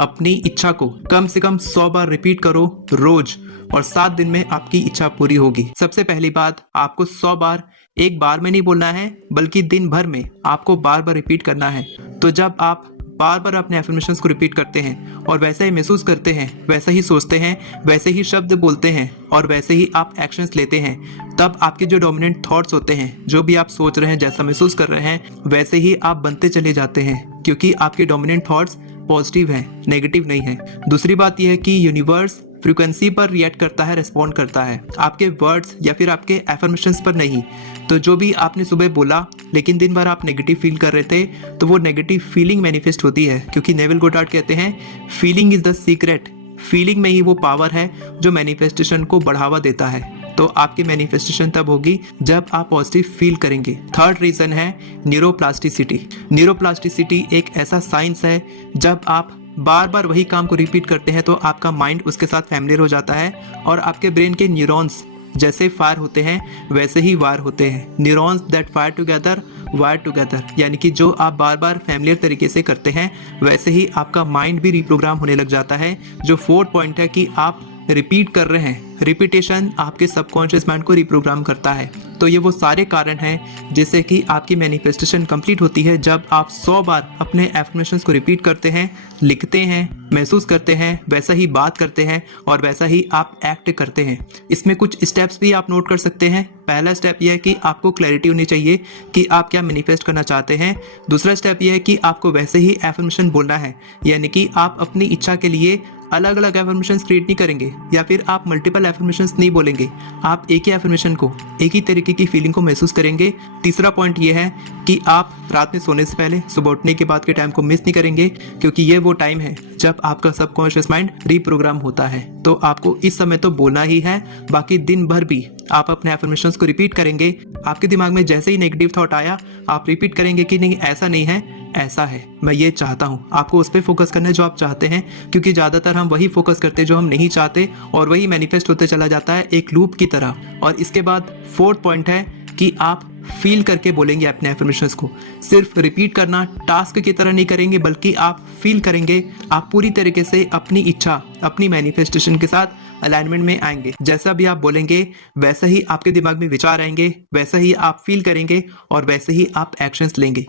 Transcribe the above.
अपनी इच्छा को कम से कम 100 बार रिपीट करो रोज, और 7 दिन में आपकी इच्छा पूरी होगी। सबसे पहली बात, आपको 100 बार एक बार में नहीं बोलना है, बल्कि दिन भर में आपको बार बार रिपीट करना है। तो जब आप बार बार अपने एफर्मेशंस को रिपीट करते हैं और वैसे ही महसूस करते हैं, वैसे ही सोचते हैं, वैसे ही शब्द बोलते हैं और वैसे ही आप एक्शंस लेते हैं, तब आपके जो डोमिनेंट थॉट्स होते हैं, जो भी आप सोच रहे हैं, जैसा महसूस कर रहे हैं, वैसे ही आप बनते चले जाते हैं, क्योंकि आपके डोमिनेंट थॉट्स पॉजिटिव हैं, नेगेटिव नहीं है। दूसरी बात यह है कि यूनिवर्स फ्रीक्वेंसी पर रिएक्ट करता है, रिस्पॉन्ड करता है, आपके वर्ड्स या फिर आपके एफर्मेशंस पर नहीं। तो जो भी आपने सुबह बोला लेकिन दिन भर आप नेगेटिव फील कर रहे थे, तो वो नेगेटिव फीलिंग मैनिफेस्ट होती है, क्योंकि नेविल गोडार्ड कहते हैं feeling is the secret. Feeling में ही वो पावर है जो मैनिफेस्टेशन को बढ़ावा देता है। तो आपकी मैनिफेस्टेशन तब होगी जब आप पॉजिटिव फील करेंगे। थर्ड रीजन है न्यूरोप्लास्टिसिटी। न्यूरोप्लास्टिसिटी एक ऐसा साइंस है, जब आप बार बार वही काम को रिपीट करते हैं तो आपका माइंड उसके साथ फैमिलियर हो जाता है और आपके ब्रेन के न्यूरॉन्स जैसे फायर होते हैं वैसे ही वायर होते हैं। Neurons that fire together wire together, यानी कि जो आप बार बार फैमिलियर तरीके से करते हैं वैसे ही आपका माइंड भी रिप्रोग्राम होने लग जाता है। जो फोर्थ पॉइंट है कि आप रिपीट कर रहे हैं, रिपीटेशन आपके सबकॉन्शियस माइंड को रिप्रोग्राम करता है। तो ये वो सारे कारण हैं जिससे कि आपकी मैनिफेस्टेशन कंप्लीट होती है, जब आप 100 बार अपने एफर्मेशंस को रिपीट करते हैं, लिखते हैं, महसूस करते हैं, वैसा ही बात करते हैं और वैसा ही आप एक्ट करते हैं। इसमें कुछ स्टेप्स भी आप नोट कर सकते हैं। पहला स्टेप यह है कि आपको क्लैरिटी होनी चाहिए कि आप क्या मैनिफेस्ट करना चाहते हैं। दूसरा स्टेप यह है कि आपको वैसे ही एफर्मेशन बोलना है, यानी कि आप अपनी इच्छा के लिए अलग अलग एफर्मेशंस क्रिएट नहीं करेंगे या फिर आप मल्टीपल एफर्मेशंस नहीं बोलेंगे। आप एक ही एफर्मेशन को, एक ही तरीके की फीलिंग को महसूस करेंगे। तीसरा पॉइंट ये है कि आप रात में सोने से पहले, सुबह उठने के बाद के टाइम को मिस नहीं करेंगे, क्योंकि ये वो टाइम है जब आपका सबकॉन्शियस माइंड रीप्रोग्राम होता है। तो आपको इस समय तो बोलना ही है, बाकी दिन भर भी आप अपने एफर्मेशंस को रिपीट करेंगे। आपके दिमाग में जैसे ही नेगेटिव थॉट आया, आप रिपीट करेंगे कि नहीं, ऐसा नहीं है, ऐसा है, मैं ये चाहता हूँ। आपको उस पर फोकस करना है जो आप चाहते हैं, क्योंकि ज़्यादातर हम वही फोकस करते हैं जो हम नहीं चाहते, और वही मैनिफेस्ट होते चला जाता है एक लूप की तरह। और इसके बाद फोर्थ पॉइंट है कि आप फील करके बोलेंगे अपने एफर्मेशंस को। सिर्फ रिपीट करना टास्क की तरह नहीं करेंगे, बल्कि आप फील करेंगे। आप पूरी तरीके से अपनी इच्छा, अपनी मैनिफेस्टेशन के साथ अलाइनमेंट में आएंगे। जैसा भी आप बोलेंगे वैसा ही आपके दिमाग में विचार आएंगे, वैसा ही आप फील करेंगे और वैसे ही आप एक्शंस लेंगे।